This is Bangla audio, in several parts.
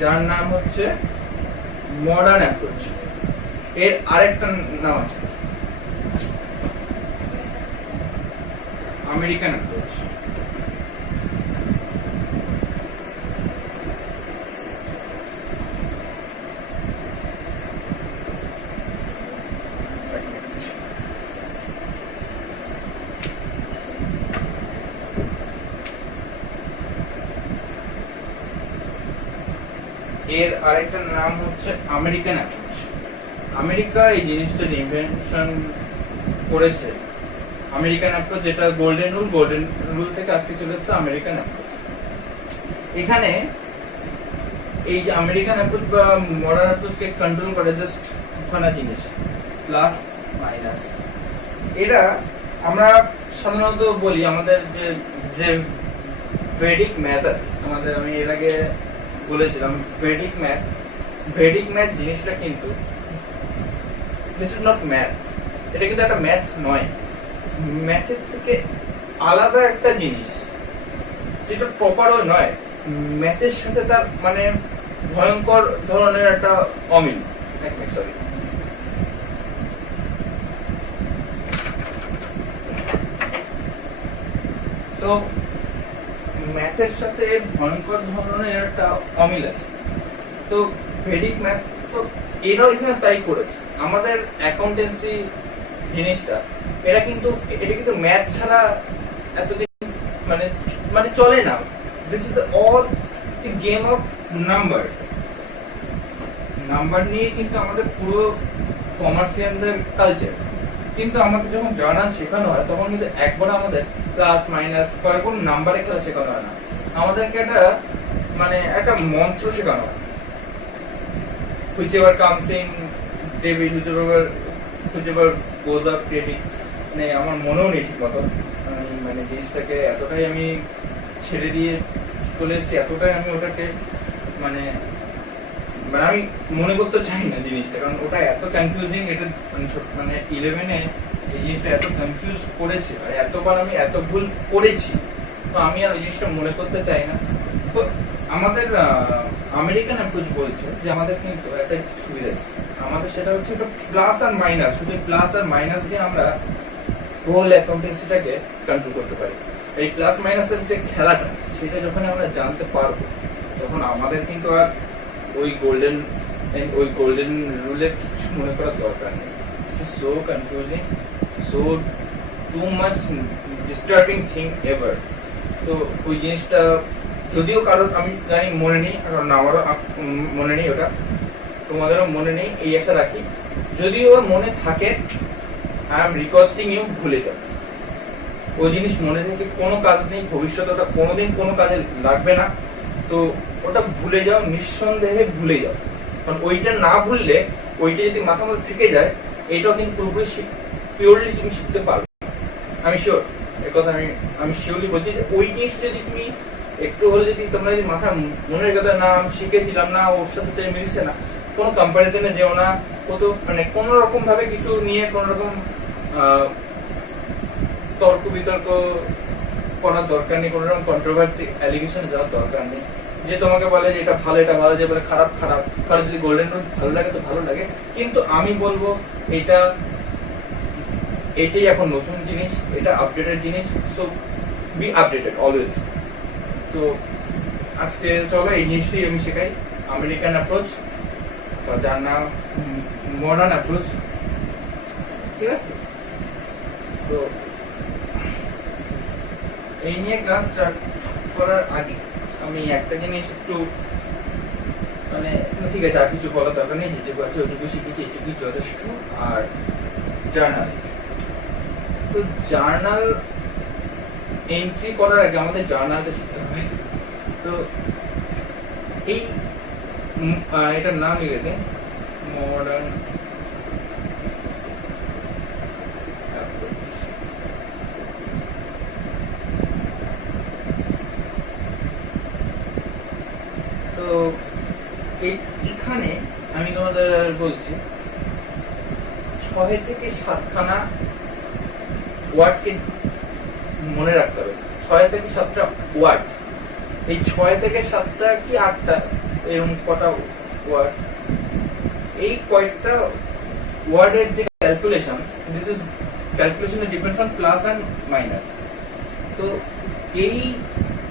যার নাম হচ্ছে মডার্ন অ্যাপ্রোচ। এর আরেকটা নাম আছে আমেরিকান অ্যাপ্রোচ। এর আরেকটা নাম হচ্ছে আমেরিকান অ্যাপ্রোচ। আমেরিকা এই জিনিসটার ইনভেনশন করেছে। আমেরিকান অ্যাপ্রোচ, যেটা গোল্ডেন রুল থেকে আজকে চলে এসেছে আমেরিকান অ্যাপ্রোচ। এখানে এই যে আমেরিকান অ্যাপ্রোচ বা মডার্ন অ্যাপ্রোচকে কন্ট্রোল করে জাস্ট দুখানা জিনিস, প্লাস মাইনাস। এরা আমরা সাধারণত বলি আমাদের যে ভেডিক ম্যাথ আছে আমাদের, আমি এর আগে বলেছিলাম ভেডিক ম্যাথ জিনিসটা কিন্তু দিস ইজ নট ম্যাথ। এটা কিন্তু একটা ম্যাথ নয়, ম্যাথের থেকে আলাদা একটা জিনিস, যেটা প্রপারও নয়। ম্যাথের সাথে তার মানে ভয়ঙ্কর ধরনের একটা অমিল। সরি, তো ম্যাথের সাথে ভয়ঙ্কর ধরনের একটা অমিল আছে। তো ভেডিক ম্যাথ তো এরাও এখানে তাই করেছে। আমাদের অ্যাকাউন্টেন্সি জিনিসটা এটা কিন্তু ম্যাথ ছাড়া এতদিন মানে চলে না। This is all the game of number নিয়ে কিন্তু আমাদের পুরো কমার্সিয়ালদের কালচার। কিন্তু আমাদের যখন জার্নাল শেখানো হয় তখন কিন্তু একবার আমাদের প্লাস মাইনাস কোন নাম্বারে খেলা শেখানো হয় না, আমাদেরকে একটা মন্ত্র শেখানো হয়। whichever comes in David, whichever goes up creating। আমার মনেও নেই ঠিক মতো, মানে জিনিসটাকে এতটাই আমি ছেড়ে দিয়ে চলে এসেছি, এতটাই আমি ওটাকে মানে আমি মনে করতে চাই না জিনিসটা, কারণ ওটা এত কনফিউজিং। এটা মানে 11-এ এই জিনিসটা এত কনফিউজ করেছে, এতবার আমি এত ভুল করেছি, তো আমি আর ওই জিনিসটা মনে করতে চাই না। তো আমাদের আমেরিকান অ্যাপ্রোচ বলছে যে আমাদের কিন্তু একটা সুবিধা আছে, আমাদের সেটা হচ্ছে একটা প্লাস আর মাইনাস। শুধু প্লাস আর মাইনাস দিয়ে আমরা হোল অ্যাকাউন্টেন্সিটাকে কন্ট্রোল করতে পারি। এই প্লাস মাইনাসের যে খেলাটা, সেটা যখন আমরা জানতে পারবো, তখন আমাদের কিন্তু আর ওই গোল্ডেন রুলের কিছু মনে করার দরকার নেই। So confusing, so too much disturbing thing ever. তো ওই জিনিসটা যদিও কারোর আমি জানি মনে নেই, কারণ আমারও মনে নেই, ওটা তোমাদেরও মনে নেই, এই আশা রাখি। যদিও মনে থাকে, আই এম রিকোয়েস্টিং ইউ, ভুলে যাও। ওই জিনিস মনে থেকে কোনো কাজ নেই, ভবিষ্যতে ওটা কোনোদিন কোনো কাজে লাগবে না। তো ওটা ভুলে যাও, নিঃসন্দেহে ভুলে যাও। কারণ ওইটা না ভুললে, ওইটা যদি মাথার মধ্যে থেকে যায়, এটাও কিন্তু পুরোপুরি পিওরলি তুমি শিখতে পারবে। আমি শিওর, এ কথা আমি শিওরলি বলছি যে ওই জিনিস যদি তুমি একটু হলে যদি তোমরা যদি মাথা মনের কথা না শিখেছিলাম না, ওর সাথে মিলছে না, কোনো কম্পারিজনে যেও না। কত মানে কোনো রকম ভাবে কিছু নিয়ে কোনো রকম তর্ক বিতর্ক করার দরকার নেই, কোনো রকম কন্ট্রোভার্সি অ্যালিগেশনে যাওয়ার দরকার নেই। যে তোমাকে বলে যে এটা ভালো, যে বলে খারাপ। কারণ যদি গোল্ডেন রুল ভালো লাগে তো ভালো লাগে, কিন্তু আমি বলবো এটাই এখন নতুন জিনিস, এটা আপডেটেড জিনিস। So B updated always. তো আজকে চলো এই জিনিসটাই আমি শেখাই, আমেরিকান অ্যাপ্রোচ বা যার নাম মডার্ন অ্যাপ্রোচ। ঠিক আছে? তো এই নিয়ে ক্লাস স্টার্ট করার আগে আমি একটা জিনিস একটু মানে ঠিক আছে, আর কিছু বলার দরকার নেই, যেটুকু আছে ওইটুকু শিখেছি, এটুকুই যথেষ্ট। আর জার্নাল, তো জার্নাল এন্ট্রি করার আগে আমাদের জার্নালটা শিখতে হবে। তো এই এটার নাম লিখে দিন, মডার্ন অ্যাপ্রোচ। তো এইখানে আমি তোমাদের বলছি 6 থেকে 7খানা ওয়ার্ডকে মনে রাখতে হবে। 6 থেকে 7টা ওয়ার্ড, এই 6 থেকে 7টা কি 8টা এরকম কটা ওয়ার্ড, এই কয়েকটা ওয়ার্ডের যে calculation, this is calculation depends on plus and minus. তো এই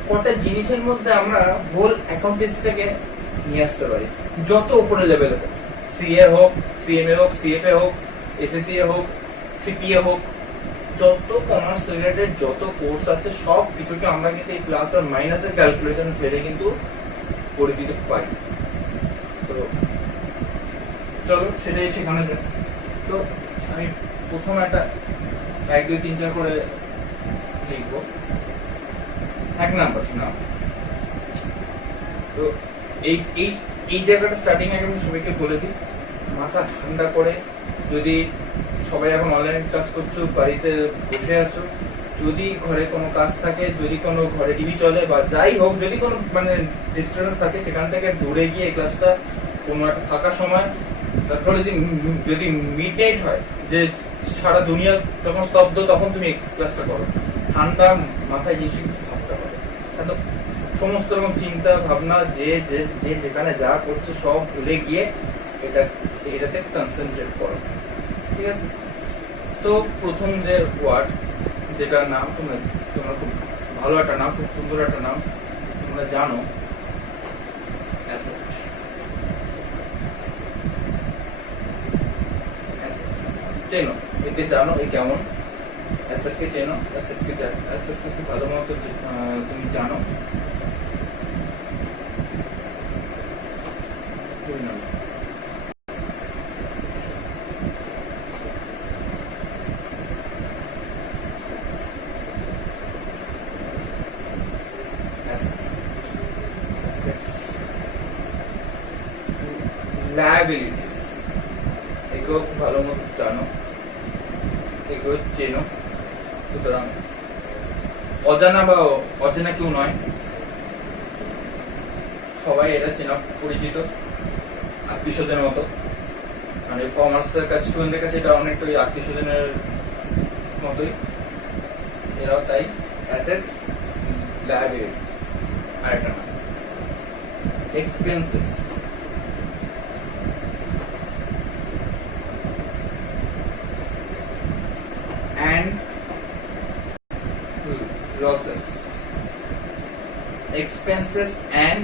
কটা জিনিসের মধ্যে আমরা হোল অ্যাকাউন্টেন্সিটাকে নিয়ে আসতে পারি, যত উপরে লেভেলে হোক, সিএ হোক, সিএমএ হোক, সিএফএ হোক, এসএসসি হোক, সিপিএ হোক, যত কমার্স রিলেটেড যত কোর্স আছে সব কিছুকে আমরা কিন্তু এই প্লাস আর মাইনাসের ক্যালকুলেশন ফেলে কিন্তু করে দিতে পারি। তো চলো সেটাই শেখানো যায়। তো আমি প্রথম একটা 1 2 3 4 করে লিখবো। 1 নাম্বার নাম। তো এই এই এই জায়গাটা স্টার্টিং আগে আমি সবাইকে বলে দিই, মাথা ঠান্ডা করে, যদি সবাই এখন অনলাইন ক্লাস করছো, বাড়িতে বসে আছো, যদি ঘরে কোনো কাজ থাকে, যদি কোনো ঘরে টিভি চলে বা যাই হোক, যদি কোনো মানে ডিস্টার্বেন্স থাকে, সেখান থেকে দূরে গিয়ে এই ক্লাসটা কোনো একটা ফাঁকা সময়, তারপরে যদি মিড নাইট হয়, যে সারা দুনিয়া যখন স্তব্ধ, তখন তুমি এই ক্লাসটা করো। ঠান্ডা মাথায় জিনিস ভাবতে হবে, সমস্ত রকম চিন্তা ভাবনা যে যেখানে যা করছে সব ভুলে গিয়ে এটাতে কনসেন্ট্রেট করো, ঠিক আছে? তো প্রথম যে ওয়ার্ড, যেটা নাম তোমরা খুব ভালো একটা নাম, খুব সুন্দর একটা নাম, তোমরা জানো, অ্যাসেট। চেনো, একে জানো, এ কেমন, অ্যাসেটকে চেনো, অ্যাসেটকে খুব ভালো মতো তুমি জানো। লায়াবিলিটিস, এগুলো খুব ভালো মতো জানো, এগুলো চেনো। সুতরাং অজানা বা অচেনা কেউ নয়, সবাই এটা চেনা পরিচিত, আত্মীয় স্বজনের মতো। মানে কমার্সের কাছে, স্টুডেন্টের কাছে এটা অনেকটা ওই আত্মীয় স্বজনের মতোই, এরাও তাই। Assets, liabilities. আরেকটা নাম expenses, and losses. Expenses and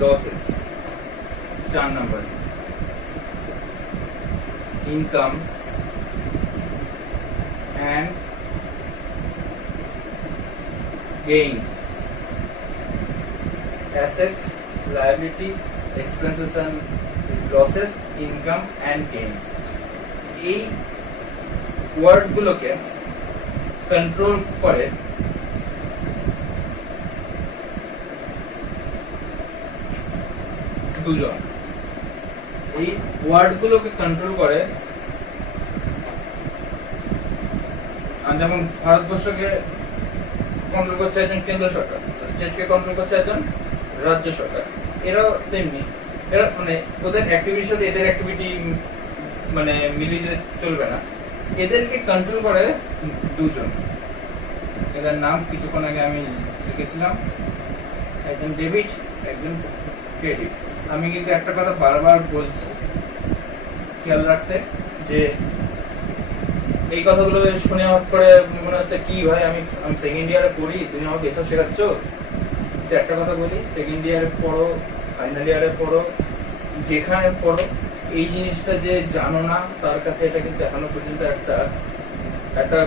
losses. 4 number. Income and gains. Asset, liability, expenses and losses, income and gains. এই ওয়ার্ড গুলোকে কন্ট্রোল করে দুজন। এই ওয়ার্ড গুলোকে কন্ট্রোল করে, যেমন ভারতবর্ষকে কন্ট্রোল করছে একজন কেন্দ্র সরকার, স্টেটকে কন্ট্রোল করছে একজন রাজ্য সরকার। এরাও তেমনি, এরা মানে ওদের অ্যাক্টিভিটির সাথে এদের অ্যাক্টিভিটি মানে মিলিয়ে চলবে না, এদেরকে কন্ট্রোল করে দুজন। এদের নাম কিছুক্ষণ আগে আমি লিখেছিলাম, একজন ডেবিট, একজন ক্রেডিট। আমি কিন্তু একটা কথা বারবার বলছি, খেয়াল রাখতে, যে এই কথাগুলো শুনে হঠাৎ করে মনে হচ্ছে কি ভাই, আমি সেকেন্ড ইয়ারে পড়ি, তুমি আমাকে এসব শেখাচ্ছ। একটা কথা বলি, সেকেন্ড ইয়ারে পড়ো, ফাইনাল ইয়ারে পড়ো, যেখানে পড়ো, এই জিনিসটা যে জানো না তার কাছে এটা কিন্তু এখনো পর্যন্ত একটা একটা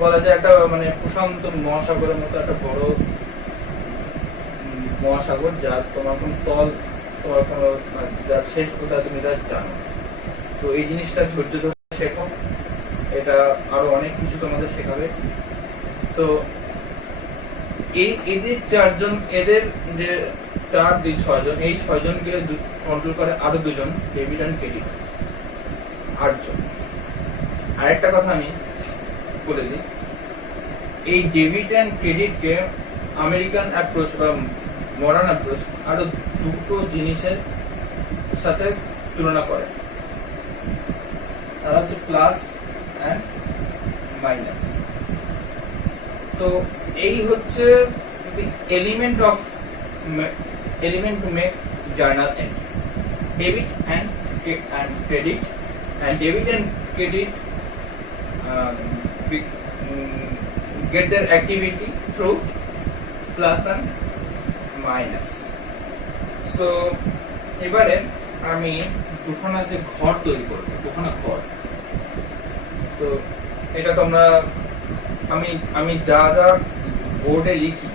বলা যায় একটা মানে প্রশান্ত মহাসাগরের মতো একটা বড় মহাসাগর, যার তোমার কোন তল, তোমার কোন যার শেষ কোথায় তুমি তা জানো। তো এই জিনিসটা ধৈর্য ধরে শেখো, এটা আরো অনেক কিছু তোমাদের শেখাবে। তো এদের চারজন, এদের যে 4 2 6 জন, এই 6 জনকে কন্ট্রোল করে আরো দুজন, ডেবিট এন্ড ক্রেডিট, 8 জন। আরেকটা কথা আমি বলে দিই, এই ডেবিট এন্ড ক্রেডিটকে আমেরিকান অ্যাপ্রোচ বা মডার্ন অ্যাপ্রোচ আরো দুটো জিনিসের সাথে তুলনা করে, তারা হচ্ছে প্লাস এন্ড মাইনাস। তো এই হচ্ছে element of element to make journal entry. Debit and credit, and debit and credit get their activity through plus and minus. So এবারে আমি দুখানা যে ঘর তৈরি করব, দুখানা ঘর। তো এটা তোমরা আমি যা যা বোর্ডে লিখি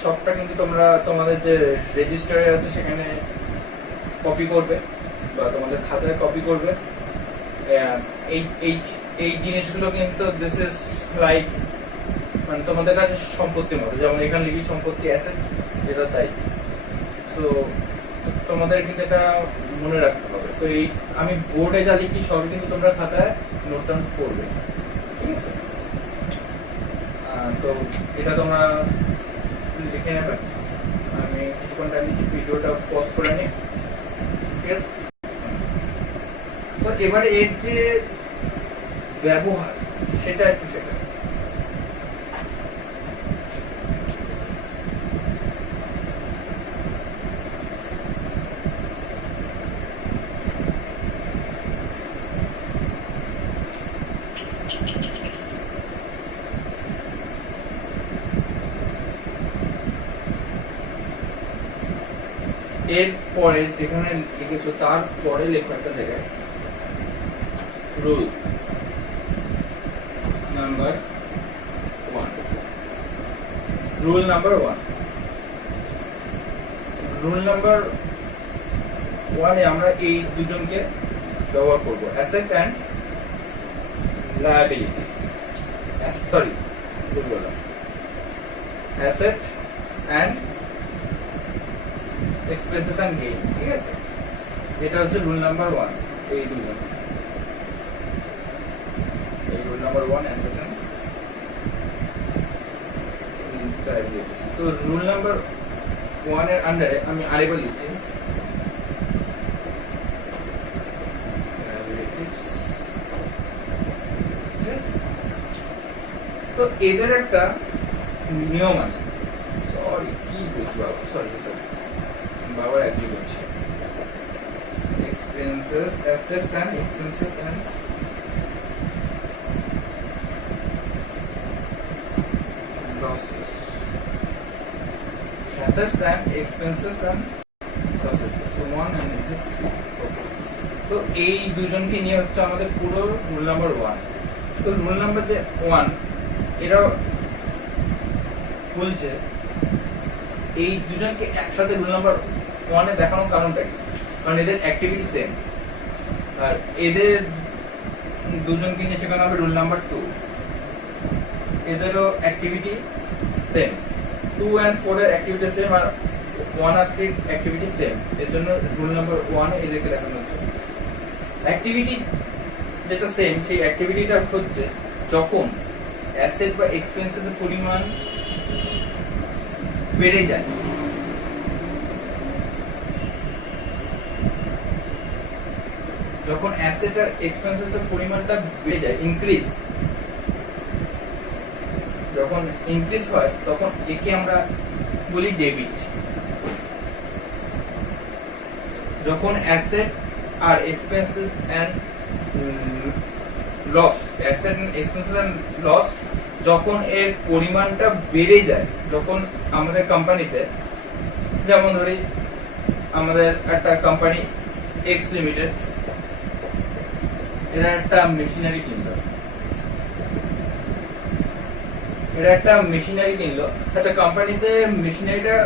সবটা কিন্তু তোমরা তোমাদের যে রেজিস্টারে আছে সেখানে কপি করবে বা তোমাদের খাতায় কপি করবে। এই এই এই জিনিসগুলো কিন্তু দিস ইজ লাইক মানে তোমাদের কাছে সম্পত্তির মতো, যেমন এখানে লিখি সম্পত্তি অ্যাসেট, এটা তাই। তো তোমাদের কিন্তু এটা মনে রাখতে হবে। তো এই আমি বোর্ডে যা লিখি সবই কিন্তু তোমরা খাতায় নোট ডাউন করবে, ঠিক আছে? তো এটা তোমরা লিখে নেবে। আমি কিছুক্ষণ ভিডিওটা পজ করে নিই, ঠিক আছে? তো এবারে এর যে ব্যবহার সেটা একটু শেখা। এর পরে যেখানে লিখেছো তার পরে লেখো একটা জায়গায় রুল নাম্বার 1। রুল নাম্বার 1 এ আমরা এই দুজনকে ব্যবহার করব, অ্যাসেট এন্ড লায়াবিলিটিস। সরি, ভুল বললাম, asset and expenses and gain, ঠিক আছে? এটা হচ্ছে রুল নাম্বার 1। এই দুজন, এই rule number 1 asset and liabilities. তো রুল নাম্বার 1 এর আন্ডারে আমি আরেকবার লিখছি লায়াবিলিটিস, ঠিক আছে? তো এদের একটা নিয়ম আছে। সরি, কি বলছি বাবা, সরি বাবা একই বলছে। Expenses, assets and expenses and losses, assets and expenses and losses. So 1 and this. তো এই দুজনকে নিয়ে হচ্ছে আমাদের পুরো রুল নাম্বার 1। তো রুল নাম্বার যে 1 এরা বলছে এই দুজনকে একসাথে রুল নাম্বার 1 এ দেখানোর কারণটা কি? কারণ এদের অ্যাক্টিভিটি সেম, আর এদের দুজনকে নিয়ে শেখানো হবে রুল নাম্বার 2। এদেরও অ্যাক্টিভিটি সেম, 2 and 4 এর অ্যাক্টিভিটি সেম, আর 1 আর 3 অ্যাক্টিভিটি সেম। এর জন্য রুল নাম্বার 1 এ এদেরকে দেখানো হচ্ছে। অ্যাক্টিভিটি যেটা সেম, সেই অ্যাক্টিভিটিটা হচ্ছে যখন অ্যাসেট বা এক্সপেন্সেস এর পরিমাণ বেড়ে যায়, যখন অ্যাসেট আর এক্সপেন্সেস এর পরিমাণটা বেড়ে যায়, ইনক্রিজ, যখন ইনক্রিজ হয় তখন একে আমরা বলি ডেবিট। যখন অ্যাসেট আর expenses and loss, asset and expenses and loss যখন এর পরিমাণটা বেড়ে যায়, যখন আমাদের কোম্পানিতে, যেমন ধরি আমাদের একটা কোম্পানি এক্স লিমিটেড, এরা একটা মেশিনারি কিনলো, আচ্ছা কোম্পানিতে মেশিনারিটা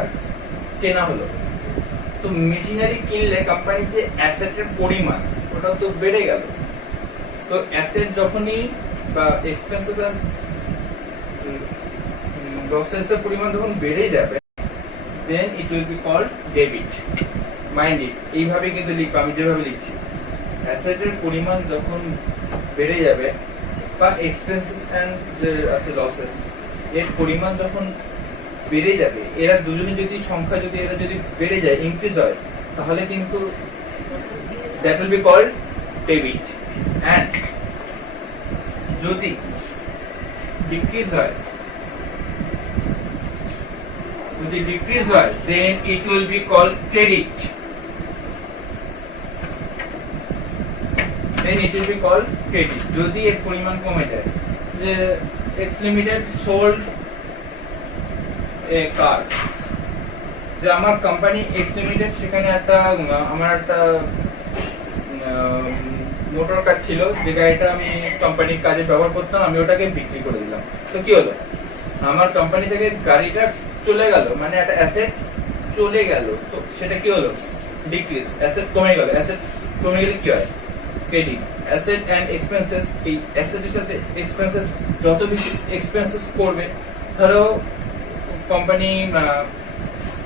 কেনা হলো। তো মেশিনারি কিনলে কোম্পানির যে অ্যাসেটের পরিমাণ ওটা তো বেড়ে গেল। তো অ্যাসেট যখনই বা এক্সপেন্সেস আর লসেস এর পরিমাণ যখন বেড়ে যাবে, then it will be called debit. Mind it, এইভাবে কিন্তু লিখবো, আমি যেভাবে লিখছি। অ্যাসেটের পরিমাণ যখন বেড়ে যাবে বা এক্সপেন্সেস এন্ড যে আছে লসেস এর পরিমাণ যখন বেড়ে যাবে, এরা দুজনে যদি সংখ্যা যদি এরা যদি বেড়ে যায়, ইনক্রিজ হয়, তাহলে কিন্তু that will be called debit. And যদি ডিক্রিজ হয়, যদি ডিক্রিজ হয় then it will be called credit, then it will be called credit যদি এর পরিমাণ কমে যায়। যে এক্স লিমিটেড সোল্ড এ কার, যে আমার কোম্পানি এক্স লিমিটেড সেখানে আমার একটা মোটর কার ছিল, যে গাড়িটা আমি কোম্পানির কাজে ব্যবহার করতাম, আমি ওটাকে বিক্রি করে দিলাম। তো কি হলো, আমার কোম্পানি থেকে গাড়িটা চলে গেল, মানে একটা অ্যাসেট চলে গেল। তো সেটা কি হলো, ডিক্রিজ, অ্যাসেট কমে গেল। অ্যাসেট কমে গেলে কি হয়, ক্রেডিট। অ্যাসেট এন্ড এক্সপেন্সেস, এই অ্যাসেটের সাথে এক্সপেন্সেস যত বেশি এক্সপেন্সেস করবে, ধরো কোম্পানি,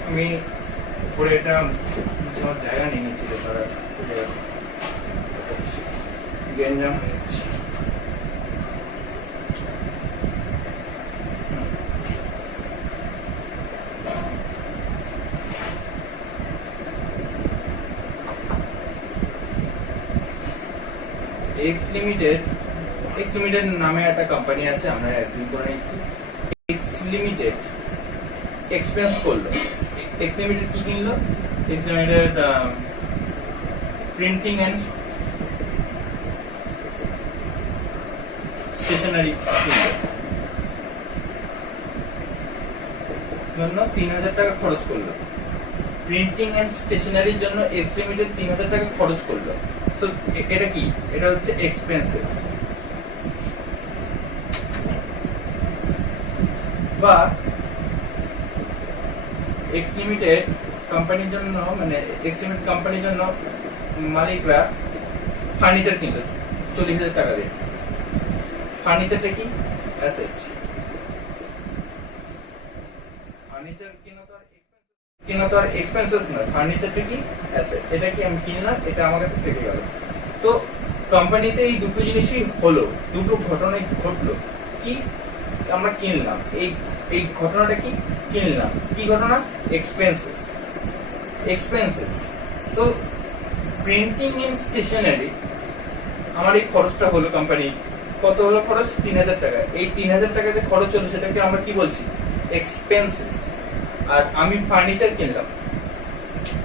আমি উপরে এটা আমার জায়গা নিয়ে নিচ্ছিল, ধরো গেঞ্জাম হয়ে যাচ্ছে। এক্স লিমিটেড নামে একটা কোম্পানি আছে, আমরা অ্যাজিউম করে নিচ্ছি। এক্স লিমিটেড এক্সপেন্স করলো, এক্স লিমিটেড কি কিনলো, X limited printing and stationery জন্য 3000 টাকা খরচ করলো। প্রিন্টিং এন্ড স্টেশনারির জন্য এক্স লিমিটেড 3000 টাকা খরচ করলো। সো এটা কি, এটা হচ্ছে এক্সপেন্সেস। বা এক্স লিমিটেড কোম্পানির জন্য, মানে এক্স লিমিটেড কোম্পানির জন্য মালিকরা ফার্নিচার কিনলো 40,000 টাকা দিয়ে। ফার্নিচারটা কি, অ্যাসেট। ফার্নিচার কিনা তো আর এক্সপেন্সেস না, ফার্নিচারটা কি, অ্যাসেট। এটা কি আমি কিনলাম, এটা আমার কাছে থেকে গেল। তো কোম্পানিতে এই দুটো জিনিসই হলো, দুটো ঘটনাই ঘটলো। কি, আমরা কিনলাম, এই ঘটনাটা কি, কিনলাম। কি ঘটনা, এক্সপেন্সেস। তো প্রিন্টিং এন্ড স্টেশনারি, আমার এই খরচটা হলো, কোম্পানি কত হলো খরচ, 3000 টাকা। এই 3000 টাকা যে খরচ হলো, সেটাকে আমরা কি বলছি, এক্সপেন্সেস। আর আমি ফার্নিচার কিনলাম,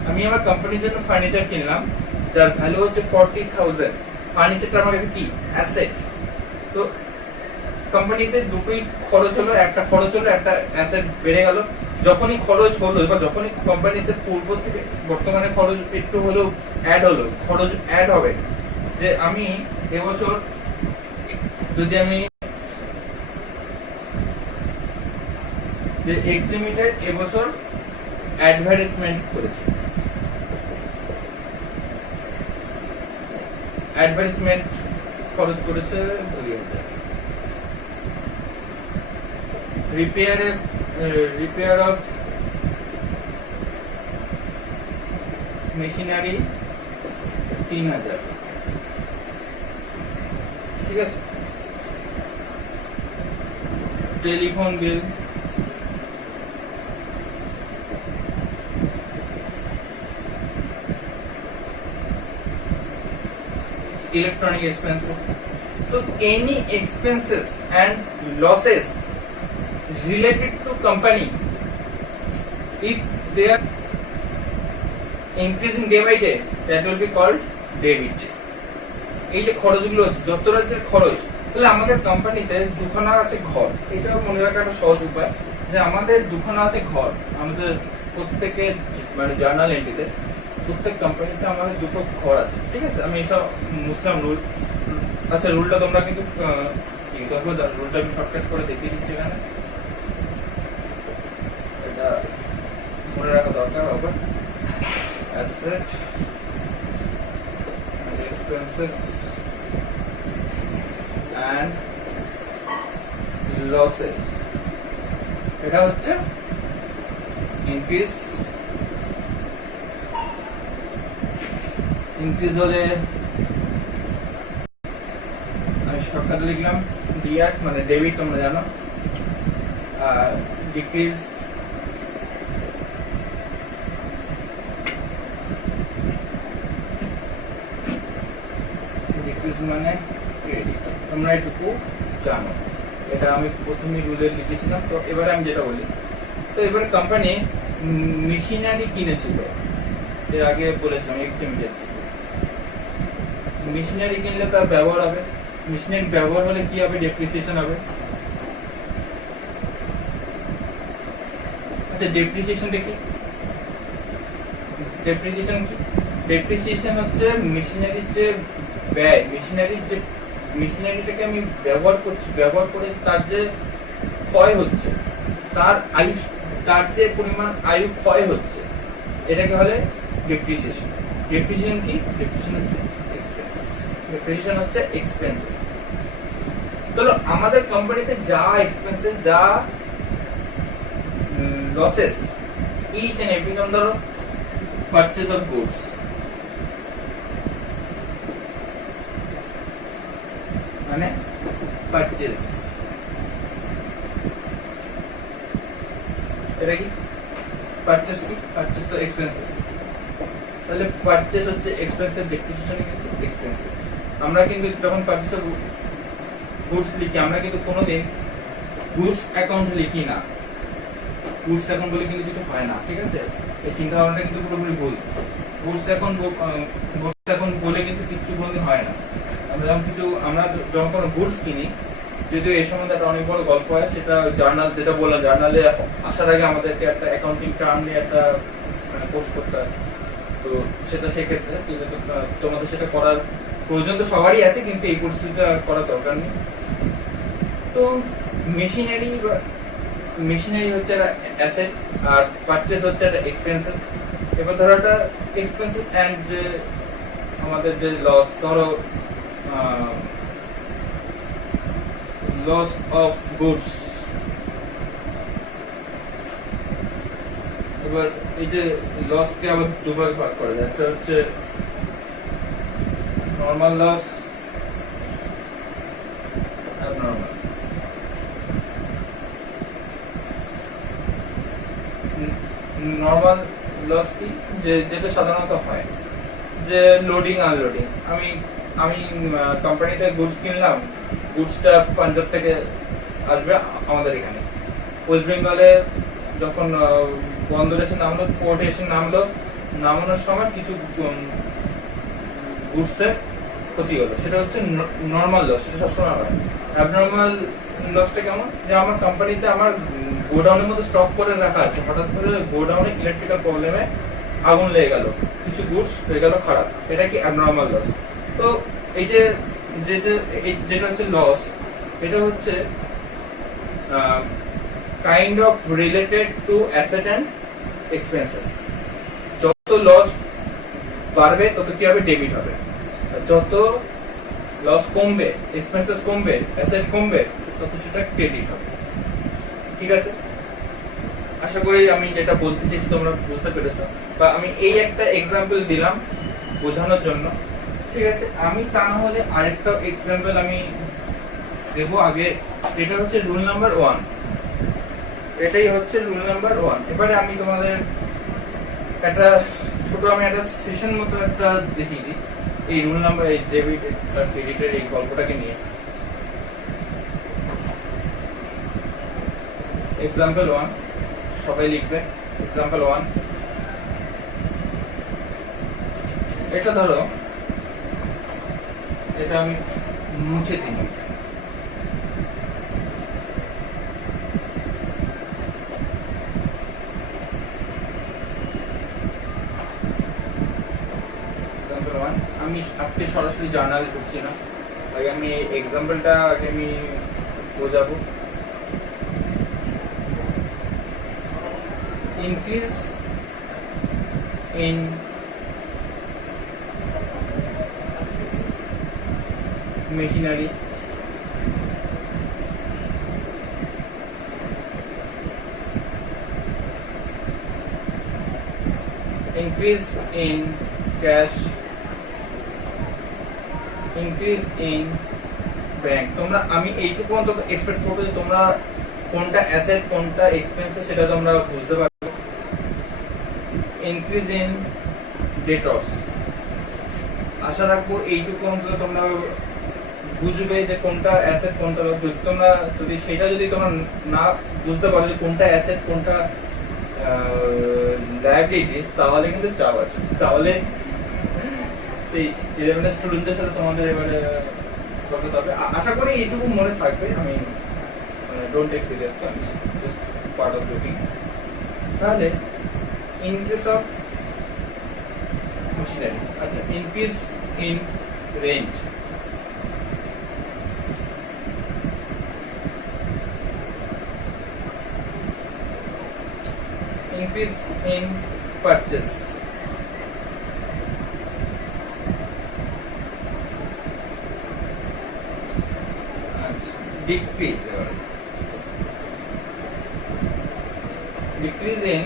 আমি আমার কোম্পানির জন্য ফার্নিচার কিনলাম, যার ভ্যালু হচ্ছে 40,000। ফার্নিচারটা আমার কাছে কি, অ্যাসেট। তো কোম্পানিতে দুটোই খরচ হলো, একটা খরচ হলো, একটা অ্যাসেট বেড়ে গেল। যখনই খরচ হলো, বা যখনই কোম্পানিতে পূর্ব থেকে বর্তমানে খরচ একটু হলেও অ্যাড হলো, খরচ অ্যাড হবে। যে আমি এবছর যদি আমি যে এক্স লিমিটেড এবছর অ্যাডভার্টাইজমেন্ট করেছে, অ্যাডভার্টাইজমেন্ট খরচ করেছে 2,000। রিপেয়ার অফ মেশিনারি 3,000, ঠিক আছে। Telephone bill, electronic expenses. So any expenses and losses related to company, if they are increasing day by day, that will be called debit. এই যে খরচগুলো হচ্ছে, যত রাজ্যের খরচ, তাহলে আমাদের কোম্পানিতে দুখানা আছে ঘর। এটাও মনে রাখার একটা সহজ উপায়, যে আমাদের দুখানা আছে ঘর। আমাদের প্রত্যেকের, মানে জার্নাল এন্ট্রিতে প্রত্যেক কোম্পানিতে আমাদের দুটো ঘর আছে, ঠিক আছে। আমি এসব মুসলাম রুল, আচ্ছা রুলটা তোমরা কিন্তু রুলটা আমি শর্টকাট করে দেখিয়ে দিচ্ছি এখানে, এটা মনে রাখা দরকার হবে। অ্যাসেট এক্সপেন্সেস অ্যান্ড লসেস, এটা হচ্ছে ইনক্রিজ হলে আমি শর্টকাটে লিখলাম ডিআর, মানে ডেবিট, তোমরা জানো। আর ডিক্রিজ মানে ক্রেডিট, তোমরা এটুকু জানো। এটা আমি প্রথমে রুলে লিখেছিলাম। তো এবারে আমি যেটা বলি, তো এবার কোম্পানি মেশিনারি কিনেছিল, এর আগে বলেছিলাম এক্সটেমিটেড। মেশিনারি কিনলে তার ব্যবহার হবে, মেশিনারি ব্যবহার হলে কি হবে? ডেপ্রিসিয়েশন হবে। আচ্ছা, ডেপ্রিসিয়েশন দেখি। ডেপ্রিসিয়েশন কি? ডেপ্রিসিয়েশন হচ্ছে মেশিনারির যে ব্যয়, মেশিনারিটাকে আমি ব্যবহার করছি, ব্যবহার করে তার যে ক্ষয় হচ্ছে, তার আয়ু, তার যে পরিমাণ আয়ু ক্ষয় হচ্ছে, এটাকে বলে ডেপ্রিসিয়েশন। ডেপ্রিসিয়েশন কি? ডেপ্রিসিয়েশন হচ্ছে এক্সপেন্সেস। তো আমাদের কোম্পানিতে যা এক্সপেন্সেস, যা লসেস, ইচ এন্ড এভরি, ধরো পারচেজ অফ গুডস, মানে পারচেজ, এটা কি? পারচেজ কি? পারচেজ তো এক্সপেন্সেস। তাহলে পারচেজ হচ্ছে এক্সপেন্সেস, ডেপ্রিসিয়েশন কিন্তু এক্সপেন্সেস। আমরা কিন্তু যখন পারচেজ অফ গুডস লিখি, আমরা কিন্তু কোনোদিন গুডস অ্যাকাউন্ট লিখি না। গুডস অ্যাকাউন্ট বলে কিন্তু কিছু হয় না, ঠিক আছে? এই চিন্তা ভাবনাটা কিন্তু পুরোপুরি ভুল। গুডস অ্যাকাউন্ট বলে কিন্তু কিছু কোনোদিন হয় না। আমরা যখন কোনো গুডস কিনি, যদিও এই সম্বন্ধে একটা অনেক বড় গল্প হয়, সেটা জার্নাল, যেটা বললাম, জার্নালে আসার আগে আমাদেরকে একটা অ্যাকাউন্টিং টার্ম নিয়ে একটা কোর্স করতে হয়। তো সেটা সেক্ষেত্রে তোমাদের সেটা করার প্রয়োজন তো সবারই আছে, কিন্তু এই পরিস্থিতিটা করার দরকার নেই। তো মেশিনারি হচ্ছে একটা অ্যাসেট, আর পারচেজ হচ্ছে একটা এক্সপেন্সেস। এবার ধরো একটা এক্সপেন্সেস অ্যান্ড যে আমাদের যে লস, ধরো লস অফ গুডস। এবার এই যে লসকে আবার দুভাগে ভাগ করা যায়, একটা হচ্ছে normal loss, abnormal. Normal loss কি? যেটা সাধারণত হয়, যে লোডিং আনলোডিং। আমি কোম্পানিতে গুডস কিনলাম, গুডসটা পাঞ্জাব থেকে আসবে আমাদের এখানে, ওয়েস্ট বেঙ্গলে যখন বন্দরে এসে নামলো, পোর্টে এসে নামলো, নামানোর সময় কিছু গুডসের ক্ষতি হলো, সেটা হচ্ছে নর্মাল লস, সেটা সবসময় হয়। অ্যাবনর্মাল লসটা কেমন? যে আমার কোম্পানিতে আমার গোডাউনের মধ্যে স্টক করে রাখা আছে, হঠাৎ করে গোডাউনে ইলেকট্রিক্যাল প্রবলেমে আগুন লেগে গেল, কিছু গুডস হয়ে গেল খারাপ, এটা কি অ্যাবনর্মাল লস। তো এই যে যেটা হচ্ছে লস, এটা হচ্ছে kind of related to asset and expenses. যত লস বাড়বে তত কি হবে? ডেবিট হবে। যত লস কমবে, এক্সপেন্সেস কমবে, অ্যাসেট কমবে, তত সেটা ক্রেডিট হবে। ঠিক আছে? আশা করি আমি যেটা বলতে চাইছি তোমরা বুঝতে পেরেছো, বা আমি এই একটা এক্সাম্পল দিলাম বোঝানোর জন্য। ঠিক আছে, আমি তা না হলে আরেকটা এক্সাম্পল আমি দেব আগে। এটা হচ্ছে রুল নাম্বার 1, এটাই হচ্ছে রুল নাম্বার 1। এবারে আমি তোমাদের একটা ছোট একটা সেশন মতো একটা দেখিয়ে দিই এই রুল নাম্বার, এই ডেবিট আর ক্রেডিটের এই গল্পটাকে নিয়ে। এক্সাম্পল 1 সবাই লিখবে। এক্সাম্পল 1, এটা ধরো, এটা আমি মুছে দিই। আমি আজকে সরাসরি জার্নাল ঢুকছি না, তাই আমি এক্সাম্পলটা আগে আমি বোঝাবো। Increase in machinery, increase in cash, increase in bank। তোমরা আমি এইটুকু অন্তত এক্সপেক্ট করবো যে তোমরা কোনটা অ্যাসেট কোনটা এক্সপেন্স সেটা তোমরা বুঝতে পারবে। ইনক্রিজ ইন ডেটর্স, আশা রাখবো এইটুকু অন্তত তোমরা বুঝবে যে কোনটা অ্যাসেট কোনটা লস। যদি তোমরা যদি তোমরা না বুঝতে পারো যে কোনটা অ্যাসেট কোনটা লায়াবিলিটিস, তাহলে কিন্তু চাপ আছে। তাহলে সেই 11 স্টুডেন্টদের সাথে তোমাদের এবারে করতে হবে। আশা করি এইটুকু মনে থাকবে। আমি ডোন্ট টেক সিরিয়াস, আমি জাস্ট পার্ট অফ জোকিং। তাহলে ইনক্রিজ অফ machinery, আচ্ছা, increase in range, increase in purchase, decrease in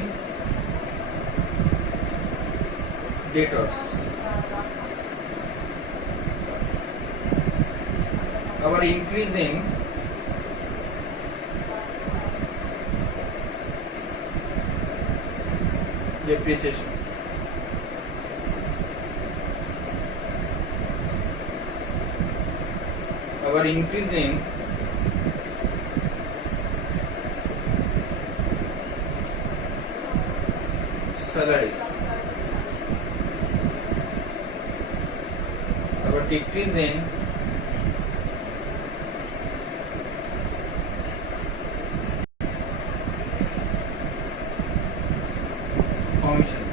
debtors, আবার increase in depreciation, আবার increase in salary, আবার decrease in commission।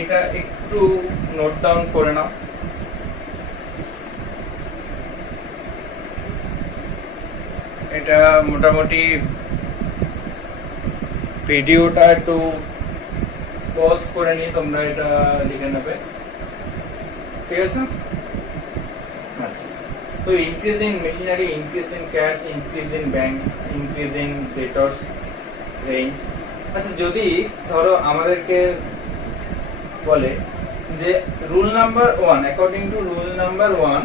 এটা একটু নোট ডাউন করে নাও। এটা মোটামুটি ভিডিওটা একটু পজ করে নিয়ে তোমরা এটা লিখে নেবে, ঠিক আছে? আচ্ছা, তো increase in machinery, increase in cash, increase in bank, increase in debtors range. আচ্ছা, যদি ধরো আমাদেরকে বলে যে rule number 1, according to rule number 1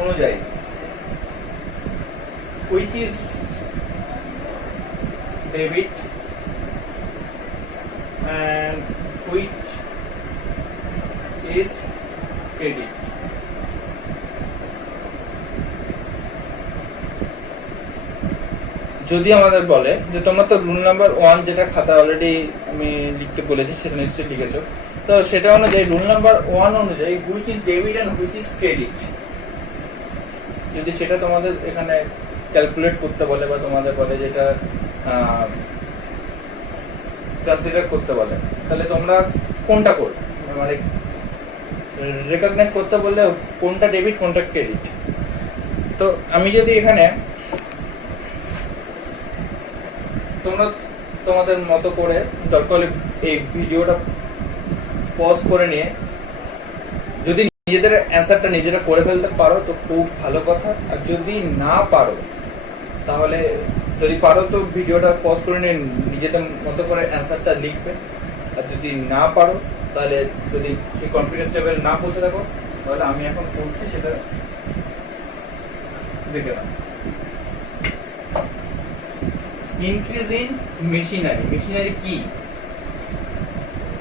অনুযায়ী which is debit and which is credit, যদি আমাদের বলে যে তোমরা তো রুল নাম্বার 1 যেটা খাতা অলরেডি আমি লিখতে বলেছি সেটা নিশ্চয়ই লিখেছো, তো সেটা অনুযায়ী রুল নাম্বার 1 অনুযায়ী which is debit and which is credit, যদি সেটা তোমাদের এখানে ক্যালকুলেট করতে বলে বা তোমাদের বলে যেটা কনসিডার করতে বলে, তাহলে তোমরা কোনটা করবে? মানে রেকগনাইজ করতে বললে কোনটা ডেবিট কোনটা ক্রেডিট। তো আমি যদি এখানে তোমরা তোমাদের মতো করে দরকার হলে এই ভিডিওটা পজ করে নিয়ে যদি নিজেদের অ্যান্সারটা নিজেরা করে ফেলতে পারো তো খুব ভালো কথা, আর যদি না পারো তাহলে যদি পারো তো ভিডিওটা পজ করে নিয়ে নিজেদের মতো করে অ্যান্সারটা লিখবে, আর যদি না পারো তাহলে যদি সেই কনফিডেন্স লেভেল না পৌঁছে থাকো তাহলে আমি এখন করছি সেটা দেখে নাও। ইনক্রিজ ইন মেশিনারি, মেশিনারি কি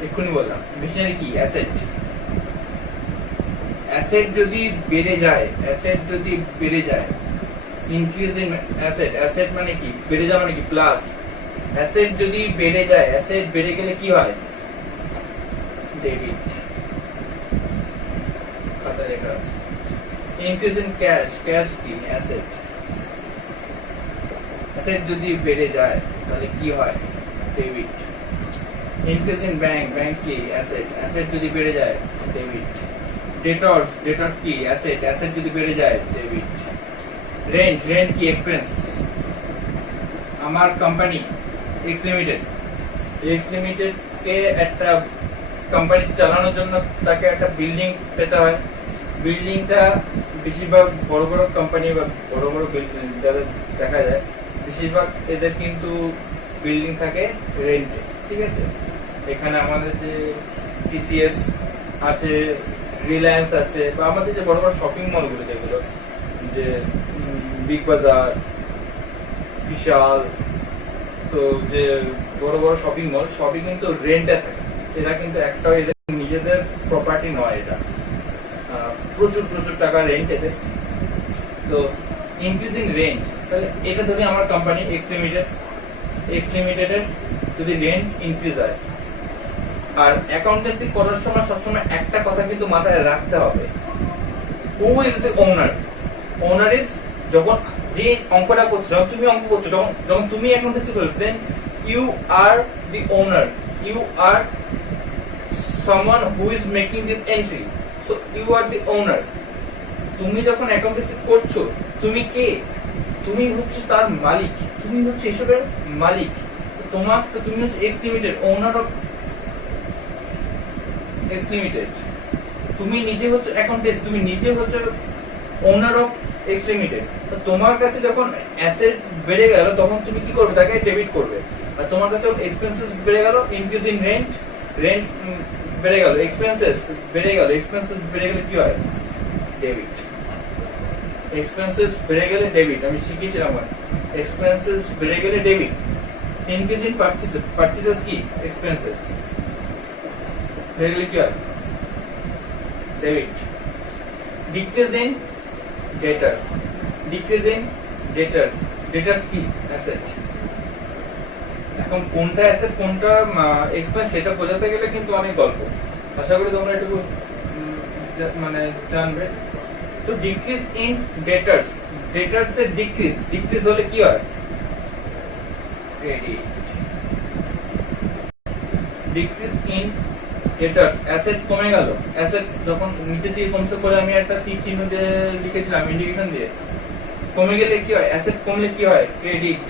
এক্ষুনি বললাম, মেশিনারি কি? অ্যাসেট। অ্যাসেট যদি বেড়ে যায়, অ্যাসেট যদি বেড়ে যায়, ইনক্রিজ ইন অ্যাসেট, অ্যাসেট মানে কি? বেড়ে যাওয়া মানে কি? প্লাস। অ্যাসেট যদি বেড়ে যায়, অ্যাসেট বেড়ে গেলে কি হয়? ডেবিট। খাতায় লেখা আছে। ইনক্রিজ ইন ক্যাশ, ক্যাশ কি? অ্যাসেট। অ্যাসেট যদি বেড়ে যায় তাহলে কি হয়? Debit. Increase in bank, bank কি? অ্যাসেট। অ্যাসেট যদি বেড়ে যায় ডেবিট। ডেটর্স, ডেটর্স কি? অ্যাসেট। অ্যাসেট যদি বেড়ে যায় ডেবিট। রেন্ট, রেন্ট কি? এক্সপেন্স। আমার company X limited, X limited কে একটা কোম্পানি চালানোর জন্য তাকে একটা বিল্ডিং পেতে হয়। বিল্ডিংটা বেশিরভাগ বড় বড় কোম্পানি বা বড় বড় বিল্ডিং যাদের দেখা যায় বেশিরভাগ এদের কিন্তু বিল্ডিং থাকে রেন্টে, ঠিক আছে? এখানে আমাদের যে টিসিএস আছে, রিলায়েন্স আছে, বা আমাদের যে বড় বড় শপিং মলগুলো যেগুলো, যে বিগ বাজার, বিশাল, তো যে বড় বড় শপিং মল সবই কিন্তু রেন্টে থাকে। এরা কিন্তু একটাও এদের নিজের নিজেদের প্রপার্টি নয়, এটা প্রচুর প্রচুর টাকা রেন্ট এতে। তো ইনক্রিজিং রেন্ট, তাহলে এটা ধরি আমার কোম্পানি এক্স লিমিটেডের যদি রেন্ট ইনক্রিজ হয়, আর অ্যাকাউন্টেন্সি করার সময় সবসময় একটা কথা কিন্তু মাথায় রাখতে হবে, who is the owner. Owner is, যখন যে অঙ্কটা করছো, যখন তুমি অঙ্ক করছো, যখন তুমি অ্যাকাউন্টেন্সি করছো, then you are the owner, you are someone who is making this entry, so you are the owner. তুমি যখন অ্যাকাউন্টেন্সি করছো, তুমি কে? তুমি হচ্ছে তার মালিক, তুমি হচ্ছে এসবের মালিক। তুমি হচ্ছে x limited, owner of X limited. তুমি নিজে হচ্ছে অ্যাকাউন্টেন্ট, তুমি নিজে হচ্ছে ওনার অফ এক্স লিমিটেড। তো তোমার কাছে যখন অ্যাসেট বেড়ে গেল, তখন তুমি কি করবে? তাকে ডেবিট করবে। আর তোমার কাছে এক্সপেন্সেস বেড়ে গেল, ইনক্রিজ ইন রেন্ট, রেন্ট বেড়ে গেল, এক্সপেন্সেস বেড়ে গেল, এক্সপেন্সেস বেড়ে গেলে কি হয়? ডেবিট। এক্সপেন্সেস বেড়ে গেলে ডেবিট, আমি শিখেছিলাম। এক্সপেন্সেস বেড়ে গেলে debit. Increase in purchases, purchases কি? এক্সপেন্সেস বেড়ে গেলে কি হয়? Debit. Decrease in debtors, decrease in debtors, debtors কি? অ্যাসেট। এখন কোনটা অ্যাসেট কোনটা এক্সপেন্স সেটা বোঝাতে গেলে কিন্তু অনেক গল্প, আশা করি তোমরা একটু মানে জানবে। তো ডিক্রিজ ইন ডেটার্স, ডেটার্স এর ডিক্রিজ, ডিক্রিজ হলে কি হয়? ক্রেডিট। ডিক্রিজ ইন ডেটার্স, অ্যাসেট কমে গেল, অ্যাসেট যখন নিচে দিয়ে কমছে করে আমি একটা তীর চিহ্ন দিয়ে লিখেছিলাম, ইন্ডিকেশন দিয়ে, কমে গেলে কি হয়? অ্যাসেট কমলে কি হয়? Credit.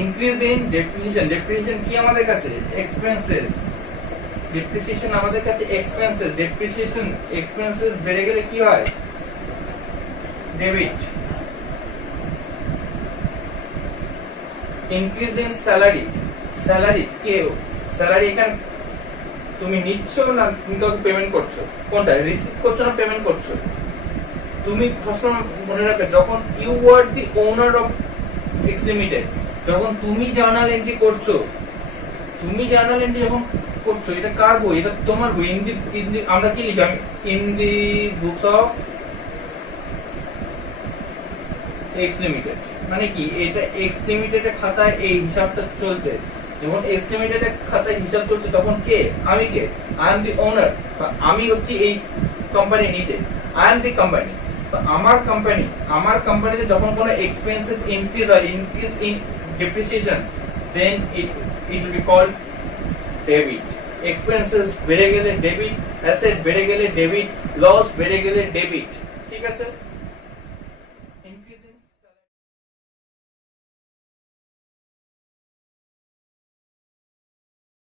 Increase in depreciation, depreciation কি আমাদের কাছে? এক্সপেন্সেস। ডেপ্রিসিয়েশন আমাদের কাছে এক্সপেন্সেস, ডেপ্রিসিয়েশন এক্সপেন্সেস বেড়ে গেলে কি হয়? Debit. Increase in salary, salary K? Salary এখানে তুমি নিচ্ছ না তুমি কাউকে পেমেন্ট করছো? কোনটা? রিসিভ করছো না পেমেন্ট করছো? তুমি সবসময় মনে রাখবে, যখন you are the owner of X limited, যখন তুমি জার্নাল এন্ট্রি করছো, তুমি জার্নাল এন্ট্রি যখন করছো, এটা কার বই? এটা তোমার বই। আমরা কি লিখি? আমি in the books of X limited, মানে কি? এটা এক্স লিমিটেডের খাতায় এই হিসাবটা চলছে। যখন এক্স লিমিটেডের খাতায় হিসাব চলছে, তখন কে? আমি কে? আই এম দি ওনার। আমি হচ্ছে এই কোম্পানি নিজে, আই এম দি কোম্পানি। তো আমার কোম্পানিতে যখন কোনো এক্সপেন্সেস ইনক্রিজ হয়, increase in depreciation, then it will be called debit. Expenses বেড়ে গেলে ডেবিট, অ্যাসেট বেড়ে গেলে ডেবিট, লস বেড়ে গেলে ডেবিট। ঠিক আছে?